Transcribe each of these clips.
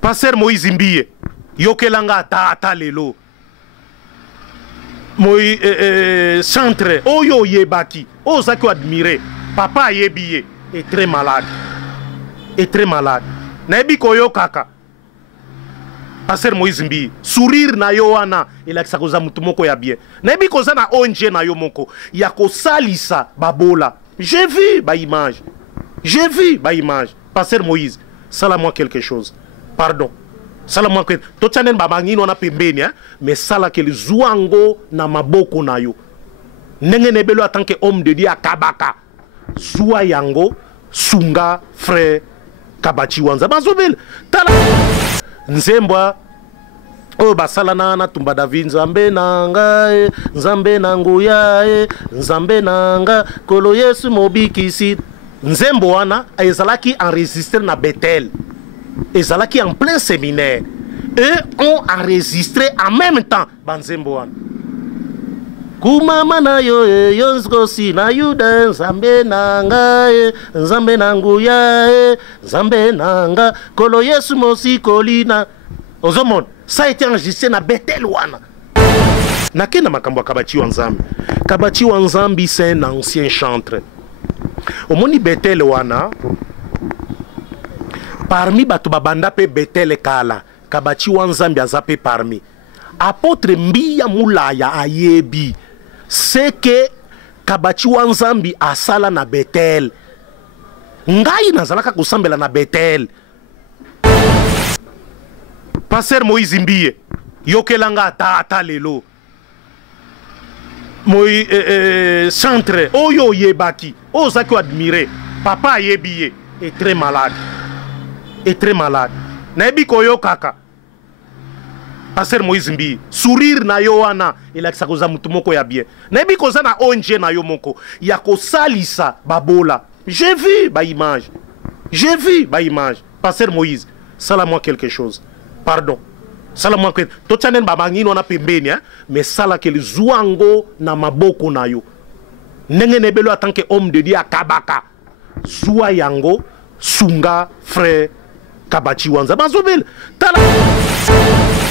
Pasteur Moïse Mbiye yokelanga ata lelo centre oyo yebaki ozaki admirer papa yebiye est très malade nayebi koyo kaka Pasteur Moïse Mbiye sourire na yo wana elakisa koza mutu moko ya bien nayebi koza na ONG na yo moko ya kosalisa babola j'ai vu ba image Pasteur Moïse sala-moi quelque chose pardon sala-moi que tochanen babangi no na pembeni mais sala ke zuango na maboko na yo ndenge nebelo en tant que homme de Dieu akabaka zua yango sunga frère Kabachi Wanza bazobel tala nzembwa o basala na tumba David nzambe nanga nzambe nanguya nzambe nanga kolo Yesu mobikisi nzembo wana ezalaki enregistré na Bethel ezalaki en plein séminaire eux ont enregistré en même temps banzembo wana kumama na yo yonskosi na yuda nzambe nanga nzambe nanguya nzambe nanga kolo Yesu mosikolina ozomon ça a été enregistré na Bethel wana nakena makambo ya Kabachi Wanzambi c'est un ancien chantre omoni Bethel wana parmi bato babanda pe Bethel kala Kabachi Wanzambi aza pe parmi apôtre Mbiya Mulaya ayebi c'est que Kabachi Wanzambi asala na Bethel ngai nazalaka kosambela na Bethel Pasteur Moïse Mbiye yokelanga ata lelo centre oyo yebaki ozaki admirer papa yebiye est très malade nayebi koyo kaka Pasteur Moïse Mbiye sourire na yo wana elakisa koza mutu moko ya bien nayebi koza na ONG na yo moko ya kosalisa babola j'ai vu ba image Pasteur Moïse sala-moi quelque chose pardon sala-moi que tochanen babangi no na pembeni mais sala ke zuango na maboko na yo ndenge nebelo en tant que homme de Dieu akabaka zua yango sunga frère Kabachi Wanza bazobel tala.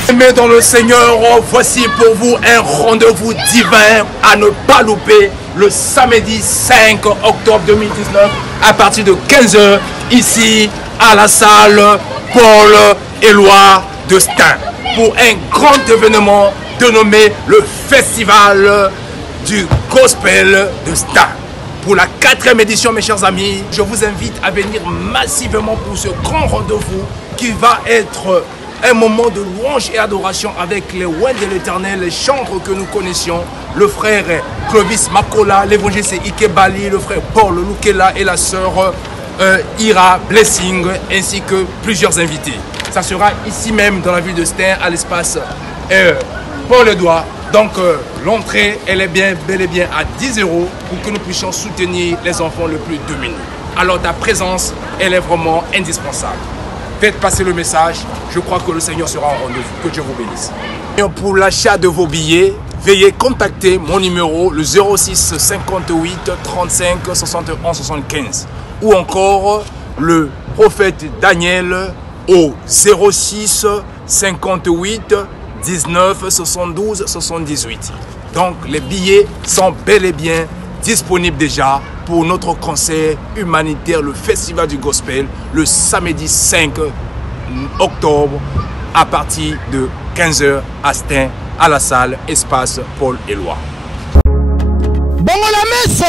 Aimés dans le Seigneur, voici pour vous un rendez-vous divin à ne pas louper le samedi 5 octobre 2019 à partir de 15 h ici à la salle Paul-Éloi de Stains pour un grand événement dénommé le Festival du Gospel de Stains. Pour la 4e édition, mes chers amis, je vous invite à venir massivement pour ce grand rendez-vous qui va être un moment de louange et adoration avec les ouins de l'Éternel, les chantres que nous connaissions, le frère Clovis Makola, l'évangéliste Ike Bali, le frère Paul Lukela et la sœur Ira Blessing, ainsi que plusieurs invités. Ça sera ici même dans la ville de Stains, à l'espace Paul-Édouard. Donc l'entrée, elle est bel et bien à 10 € pour que nous puissions soutenir les enfants les plus démunis. Alors ta présence, elle est vraiment indispensable. Faites passer le message, je crois que le Seigneur sera en rendez-vous. Que Dieu vous bénisse. Pour l'achat de vos billets, veuillez contacter mon numéro, le 06 58 35 71 75. Ou encore le prophète Daniel au 06 58 19 72 78. Donc les billets sont bel et bien disponibles déjà pour notre concert humanitaire, le Festival du Gospel, le samedi 5 octobre à partir de 15 h à Stains, à la salle Espace Paul-Éloi. Bongola meso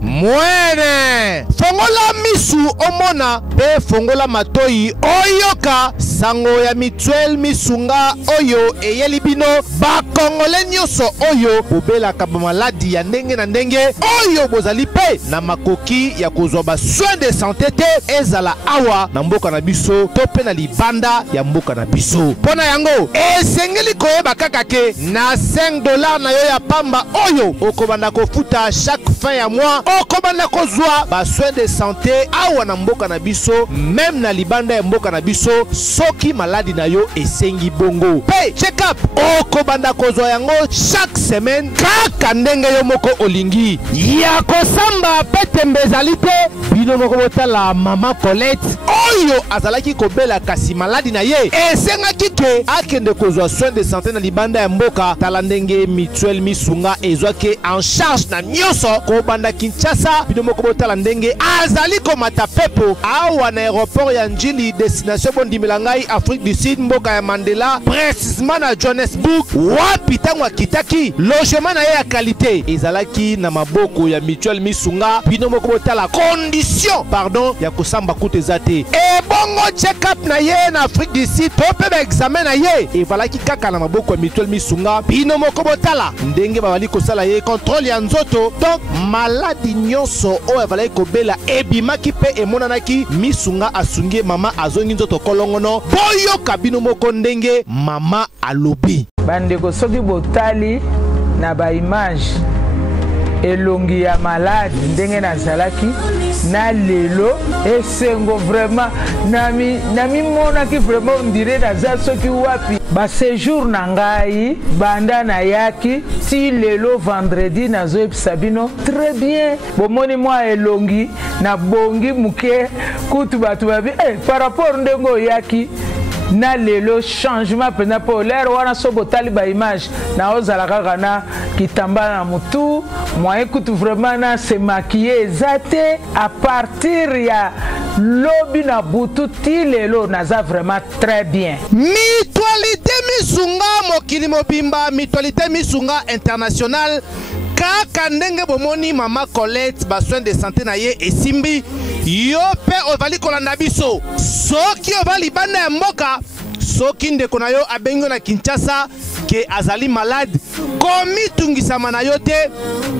mwene fongola misu omona pe fongola matoi oyoka sango ya mituel misunga oyo eyelibino ba kongole nyoso oyo bobela kabamaladi ya ndenge na ndenge oyo bozali pe na makoki ya kozwa ba soin de santé te ezala awa na mboka na biso to pe na libanda ya mboka na biso pona yango esengeli koyeba kaka ke na $5 na yo ya pamba oyo okobanda kofuta chaque fin ya mois okobanda kozwa ba soin de santé awa na mboka na biso même na libanda ya mboka na biso so soki maladi na yo esengi bongo. Pe check up okobanda kozwa yango chaque semaine kaka ndenge yo moko olingi. Ya kosamba pe tembe ezali te bino moko botala mama Colette oyo azalaki kobela kasi maladi na ye esengaki ke akende kozwa soin de santé na libanda ya mboka. Tala ndenge mutuelle misunga ezwaki en charge na nyonso kobanda Kinshasa. Bino moko botala ndenge azali komata pepo awa na aéroport ya Njili destination bondimela ngai Afrique du Sud mboka ya Mandela précisément na Johannesburg wapi tango akitaki logement na ye ya qualité ezalaki na maboko ya mutuelle misunga. Bino moko botala condition ya kosamba kutu ezate e bongo check up na ye na Afrique du Sud to pe ba examen na ye evalaki kaka na maboko ya mutuelle misunga. Bino moko botala ndenge babali kosala ye contrôle ya nzoto. Donc maladi nyonso oyo evalaki kobela ebimaki pe emonanaki misunga asungi mama azongi nzoto kolongono boyoka bino moko ndenge mama alobi. Bandeko soki botali na ba image elongi ya malade ndenge nazalaki na lelo esengo vraiment nami monaki vraiment ondire naza soki wapi ba séjour na ngai banda na yaki ti lelo vendredi nazoyebisa bino très bien bomoni mwa elongi na bongi muke kutu bato babi par rapport ndenge oyaki na lelo changement pena po l'air wana so botali ba image na ozala kaka na kitamba na mutu moyen kutu vraiment na se maquiller ezate à partir ya lobi na butu ti lelo naza vraiment très bien. Mutualité misunga mokili mobimba mutualité misunga international kaka ndenge bomoni mama Colette ba soin de santé na ye esimbi yo pe ovali kolanda biso soki ovali bana ya mboka soki ndeko na yo abengo na Kinshasa ke azali malade komitungisama na yo te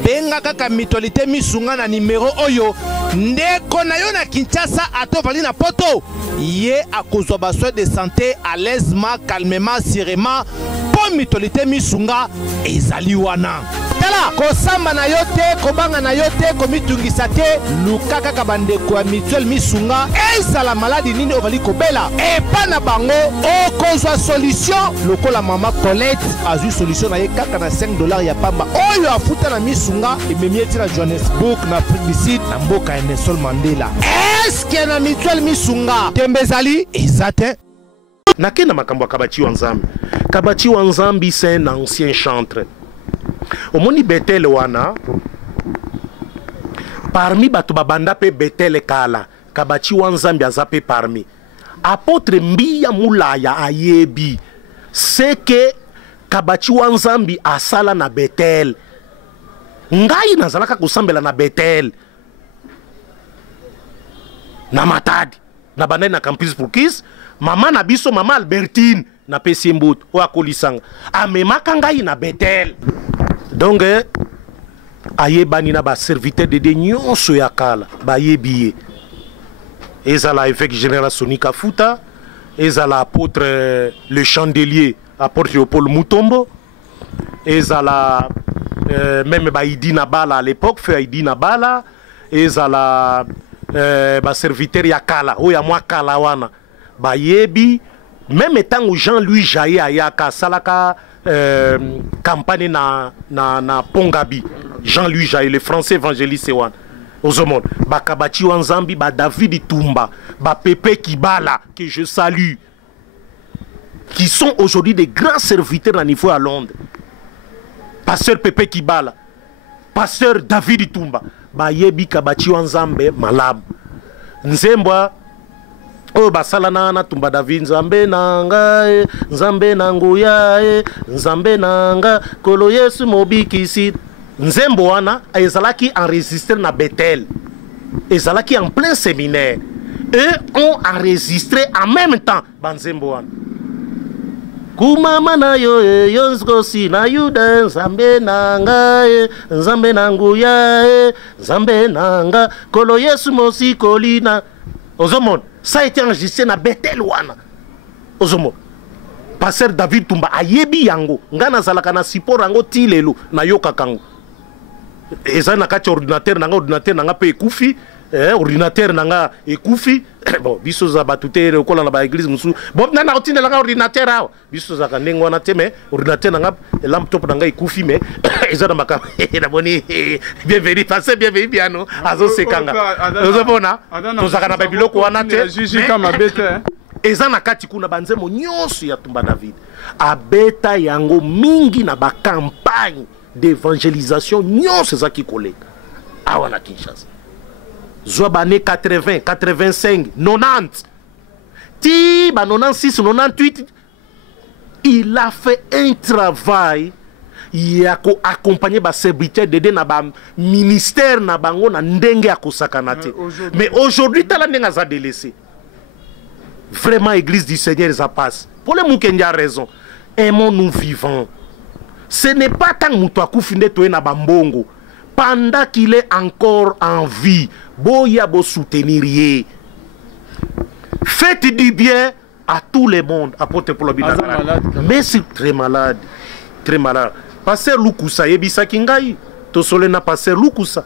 benga kaka mutualité misunga na numero oyo ndeko na yo na Kinshasa atovali na poto ye akozwa ba soin de santé à l'aisement calmement sereinement po mutualité misunga ezali wana. Tala kosamba na yo te kobanga na yo te komitungisa te luka kaka bandeko ya mutuelle misunga ezala maladi nini ovali kobela epa na bango okozwa solution lokola mama Colette azwi solution na ye kaka na $5 ya pamba oyo afuta na misunga ememi eti na Johannesburg na Afrique du Sud na mboka ya Nelson Mandela. Eske na mutuelle misunga tembe ezali eza te nakenda makambo ya Kabati wa Nzambi. Kabati wa Nzambi c'est un ancien chantre. Omoni Betel wana parmi bato babanda pe Betel kala Kabati wa Nzambi aza pe parmi apôtre Mbiya Mulaya ayebi c'est que Kabati wa Nzambi asala na Betel ngai nazalaka kusambela na Betel na Matadi na bandai na campus Pukis mama na biso mama Albertine na pesi mbutu o akolisanga amemaka ngai na Betel. Donc ayebani na ba serviteur de nyonso ya kala ba yebiye ezala évêque général Sonika Futa ezala apôtre le chandelier apôtre Léopold Mutombo ezala même ba Idina Bala à l'époque fait Idina Bala ezala ba serviteur ya kala o ya mwa kala wana ba yebi même tant Jean-Louis Jaye ayaka salaka campagne na Pongabi Jean-Louis Jaye le français évangéliste wan ozomon ba Kabati wa Nzambi ba David Tumba ba Pepe Kibala que je salue qui sont aujourd'hui des grands serviteurs à niveau à Londres. Pasteur Pepe Kibala, pasteur David Tumba ba yebi Kabati wa Nzambe malamu nzembwa o basala na Tumba David Nzambe nanga Nzambe nanguya Nzambe nanga kolo Yesu mobikisi nzembo wana ezalaki enregistré na Betel ezalaki en plein séminaire eux ont enregistré en même temps banzembo wana kumama na yo yonskosi na yuda Nzambe nanga Nzambe nanguya Nzambe nanga kolo Yesu mosikolina ozomon. Ça a été enregistré na Betel wana ozomon. Pasteur David Tumba ayebi yango ngana zalaka na support yango tilelo na yoka kango eza na kati ordinateur nanga pe ekufi ordinateur nanga ekufi bon biso za batute okola na ba église musu bon nana otinda nanga ordinateur awa biso za kandengo wana te mais ordinateur nanga laptop nanga ekufi mais eza na makam na boni bienvenue passez bienvenue biano azo sekanga ozo bona tozaka na babiloko wana te jijika mabete eza na kati kuna banzemo nyonso ya tumba David abeta yango mingi na ba campagne d'évangélisation nyonso za kikoleka awa na Kinshasa zwa bane 80 85 90 ti ba 96 98 il a fait un travail ya ko accompagner ba serviteur de na ba ministère na bango na ndenge ya kosakana te mais aujourd'hui tala ndenga za délaissé vraiment église du Seigneur ça passe pour le Mukendi a raison aimons nous vivants ce n'est pas tant mutu akufinde to na bambongo pendant qu'il est encore en vie, boya bo soutenir ye. Faites du bien à tout le monde. Apôtre Paul Bina. Mais c'est très malade. Très malade. Pasteur Lukusa, yebisa kingai. Tosole na pasteur Lukusa.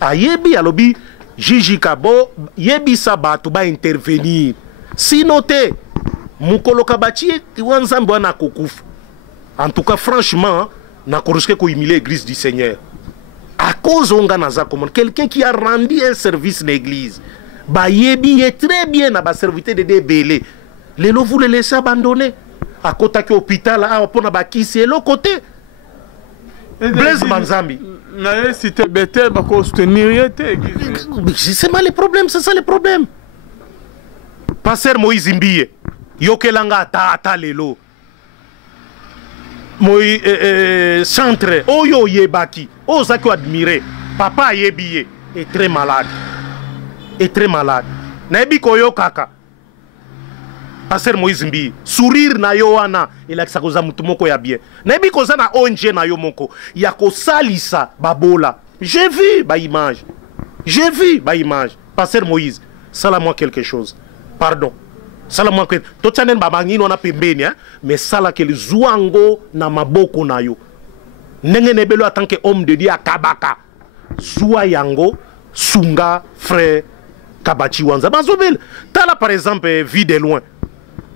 Ayebi alobi, Jiji Kabo, yebisa batu ba intervenir. Sinon te, mukolo kabachi, wanzambo wana kokufa. En tout cas, franchement, na koroske ko humilier l'église du Seigneur. À cause de quelqu'un qui a rendu un service à l'église, Bayebi est très bien à la serviteur de débélé. Les lots vous les laissez abandonner. À côté de l'hôpital, à qui c'est l'autre côté. Blaise Manzambi. C'est mal le problème, c'est ça le problème. Pasteur Moïse Mbiye, Yokelanga ta lelo. Moi centre oyo yebaki ozaki admirer papa yebiye est très malade na yebi koyo kaka pasteur Moïse Mbi sourire na yo wana elakisa koza mutu moko ya bien na yebi koza na onje na yo moko ya kosalisa babola j'ai vu ba image pasteur Moïse sala moi quelque chose pardon sala mwa kwe tochanen babangi wana pembeni mais sala ke zuango na maboko na yo ndenge nebelo atanke homme de Dieu akabaka zua yango sunga frère Kabachi wanza bazobel tala par exemple vie de loin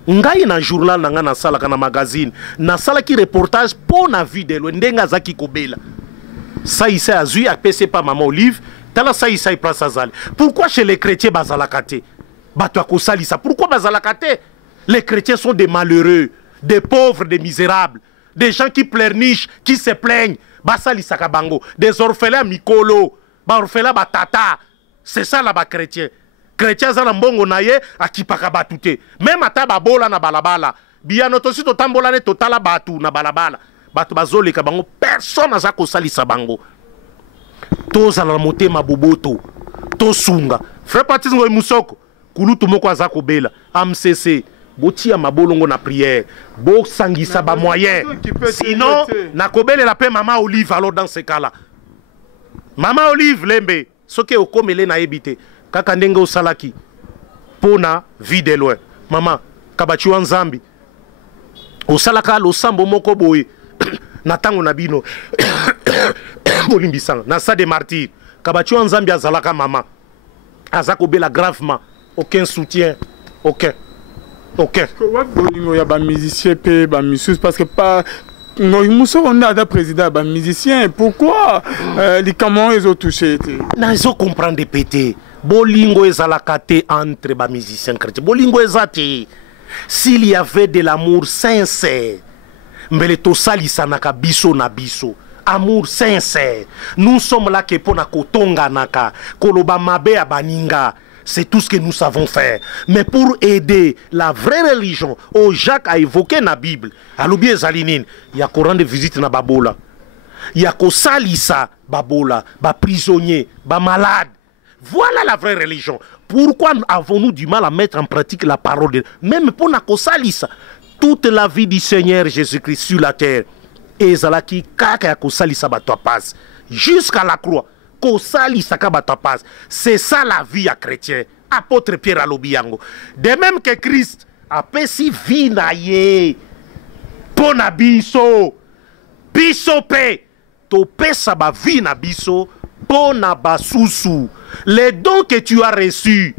ngai na journal nanga na sala kana magazine na sala ki reportage pour na vie de loin ndenga zaki kobela ça ici azui a pc pas maman Olive tala ça ici place azali pourquoi chez les chrétiens bazalakate pourquoi bazalakate? Les chrétiens sont des malheureux, des pauvres, des misérables, des gens qui pleurnichent, qui se plaignent. Basali sakabango, des orphelins mikolo, orphelins batata. C'est ça là-bas chrétien. Chrétien za mbongo naye akipaka batute. Même ata babola na balabala. Biano tosi to tambola ne totala batu na balabala. Batu bazoli kabango personne za kosali sabango. Toza la motema boboto. Tosunga. Frère Patrice Ngoy Musoko. Kulutu moko azako bela amcc botia mabolongo na prière bo sangisa ba moyen sinon na kobele la paix maman Olive alors dans ce cas là maman Olive lembe soke okomele na ebité kaka ndenge osalaki pona vie de loin maman Kabachi wanzambi osalaka losambo moko boye na tango na bino bolimbisanga na sa de martyr Kabachi wanzambi azalaka maman azako bela gravement aucun soutien, aucun. Il y a des musiciens, parce que pas. On a des présidents, des musiciens. Pourquoi les Camerounais ils ont touché? Ils ont compris de péter. Bolingo est à la cate entre les musiciens chrétiens. Bolingo est à te. S'il y avait de l'amour sincère, mais les tosali sanaka biso na biso. Amour sincère. Nous sommes là que pour na kotonga naka, koloba mabe abaninga. C'est tout ce que nous savons faire. Mais pour aider la vraie religion, Jacques a évoqué dans la Bible, à l'oublier Zalinine, il y a Coran de visite na babola. Il y a Kosalisa babola, ba prisonnier, ba malade. Voilà la vraie religion. Pourquoi avons-nous du mal à mettre en pratique la parole de Dieu? Même pour na Kosalisa, toute la vie du Seigneur Jésus-Christ sur la terre, et Zalaki kaka Kosalisa batwa passe jusqu'à la croix. C'est ça la vie à chrétien. Apôtre Pierre Alobiango. De même que Christ a pési vie na ye. Pona biso. Biso pe. To pesa ba vie na biso. pona basusu. Les dons que tu as reçus,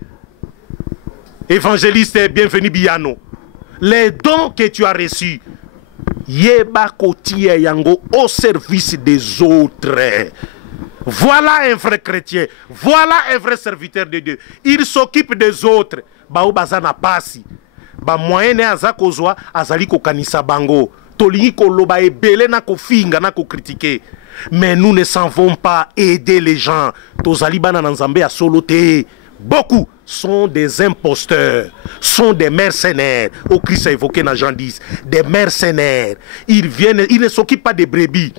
évangéliste, bienvenue Biano. Les dons que tu as reçus, yeba kotia yango au service des autres. Voilà un vrai chrétien, voilà un vrai serviteur de Dieu. Il s'occupe des autres. Bao bazana pasi. Ba moyenne azakozwa azali ko kanisa bango. Tolingi ko loba ebele na ko finga na ko critiquer. Mais nous ne s'en vont pas aider les gens. Tozali bana nzambe a soloté. Beaucoup sont des imposteurs, sont des mercenaires. Au Christ a évoqué dans Jean 10, des mercenaires. Ils viennent, ils ne s'occupent pas des brebis.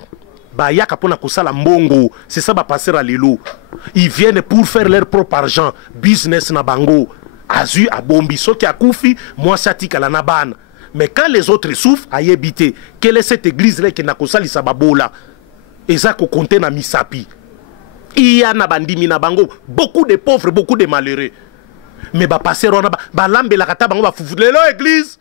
C'est ça va passer à l'élo. Ils viennent pour faire leur propre argent. Business na bango. Azu a bombi. So qui a koufi, moi satika la nabane. Mais quand les autres souffrent, à y habiter. Quelle est cette église-là qui n'a qu'au sababola? Et ça qu'on compte na misapi. Il y a na bandimi na bango. Beaucoup de pauvres, beaucoup de malheureux. Mais bah passer on a lambe la kata bango ba fufu. Lelo église.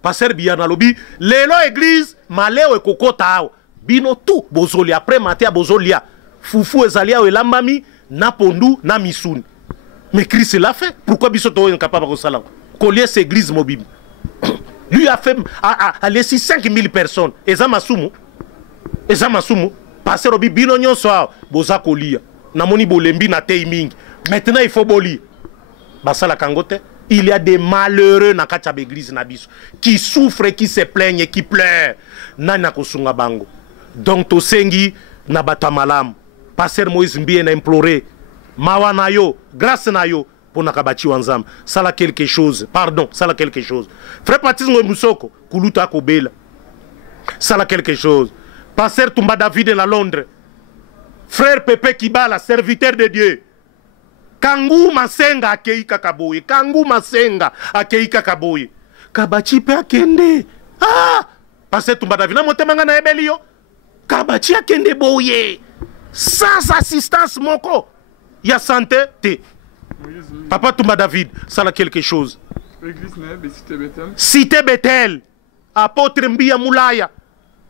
Passer bien na lobby. Lelo église. Maleo e kokota. Bino tout bozoli après maté bozolia. Fufu ezalia o lambami na pondu na misuni. Mais Christ l'a fait. Pourquoi biso to incapable de ça? Collier cette église mobile. Lui a fait a laissé 5000 personnes. Ezamasumu. Ezamasumu. Passer obi bino nyonso boza kolia. Na moni bolembi na timing. Maintenant il faut boli. Basala kangote. Il y a des malheureux na kacha l'église na biso qui souffrent, qui se plaignent, qui pleurent. Nana kosunga bango. Donc to sengi na batamalam. Passer Moïse Mbie na imploré. Mawa na yo, grâce na yo pour nakabachi wanzam. Sala quelque chose. Pardon, sala quelque chose. Frère Patrice Musoko, kuluta kobela. Sala quelque chose. Passer Tumba David na Londres. Frère Pepe Kibala, serviteur de Dieu. Kangu Masenga akeika kaboye. Kangu Masenga akeika kaboye. Kabachi pe akende. Ah! Passer Tumba David na motemanga na ebelio. Kabachi akende boye. Sans assistance moko. Ya santé te. Papa Tumba David, ça a quelque chose. Cité Bethel. Apôtre Mbia Moulaya.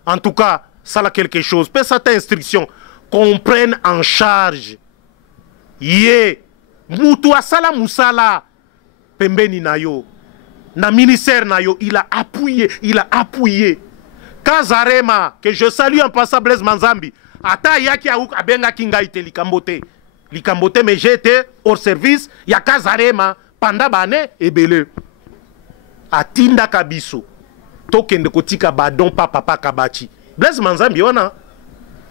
En tout cas, ça a quelque chose. Peut cette instruction qu'on prenne en charge. Yé. Moutou asala musala. Pembeni nayo. Na ministère nayo, il a appuyé. Kazarema, que je salue en passant Blaise Manzambi. Ata yaki aouk abenga kinga ite likambote. Likambote, mais j'étais au service. Ya Kazarema, panda bane ebele. Atinda kabiso. Tokende kotika badon papa kabachi. Blaise Manzambi wana.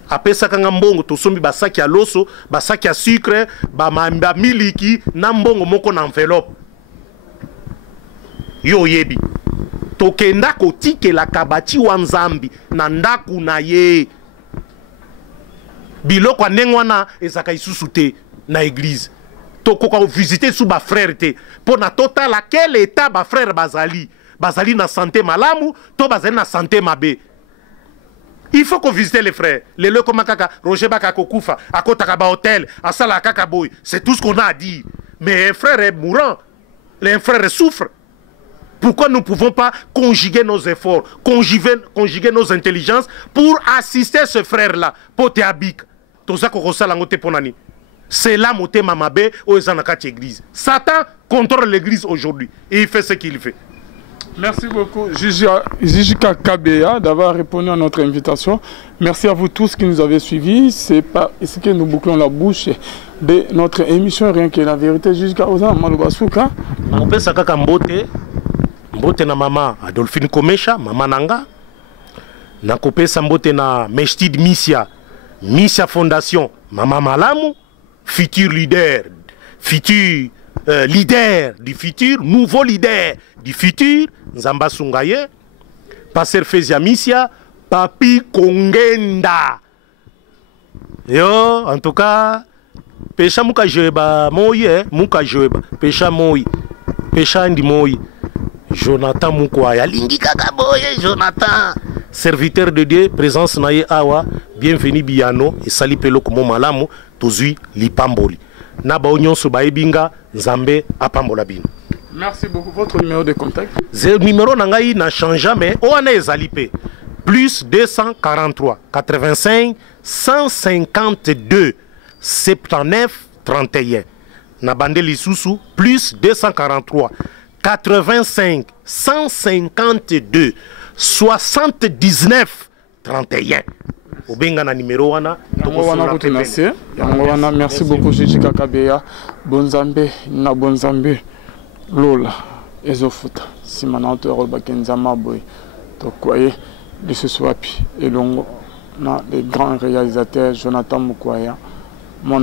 Apesa kanga mbongo tosombi basaki ya loso, basaki ya sucre, ba miliki, na mbongo moko na enveloppe. Yo yebi. Tokenda kotike la kabachi wanzambi na ndaku na ye. Biloko nengwana ezaka isusu te na église. Toko ko visiter sous ba frère te. Pour na total à quel état ba frère bazali. Bazali na santé malamu, to bazali na santé mabe. Il faut qu'on visite les frères. Les leux comme Kaka, Roger Bakakokoufa, à Kotakaba Hotel, à Sala Kakaboy. C'est tout ce qu'on a à dire. Mais un frère est mourant. Les frères souffrent. Pourquoi nous ne pouvons pas conjuguer nos efforts, conjuguer nos intelligences pour assister ce frère-là? C'est là mon thème Mamabe aux Zanakati Église. Satan contrôle l'église aujourd'hui et il fait ce qu'il fait. Merci beaucoup, Jijika Kabea, d'avoir répondu à notre invitation. Merci à vous tous qui nous avez suivis. C'est pas ici que nous bouclons la bouche de notre émission Rien que la vérité. Jijika Oza Malubasuka. On peut s'akaka mbote. Mbote na mama Adolphine Komesha, mama nanga. Nakopesa mbote na Mestid Misia Fondation, mama Malamu, futur leader du futur, nouveau leader du futur, Nzamba Sungaye, Passer Fezia Misia, Papi Kongenda. Yo, en tout cas, Pesha Muka Joeba, Moye, Muka Joeba, Pesha Moy, Pesha Andi Moy, Jonathan Mukwaya, Lingi Kakaboye, Jonathan, serviteur de Dieu, présence Naye Awa, bienvenue Biano, et Sali Pelo Kumo Malamu, Tozui Lipamboli. Naba Onyon Subaibinga, Nzambe Apambolabine. Merci beaucoup. Votre numéro de contact? Le numéro n'a changé jamais. On est Zalipé. Plus 243 85 152 79 31 na bande lisusu plus 243 85 152 79 31 obenga na numéro wana merci beaucoup Gigi Kakabeya bonzambe na bonzambe lola ezofuta simana to rol bakenzama boy to kwaye de ce soir et longo na les grands réalisateurs Jonathan Mukwaya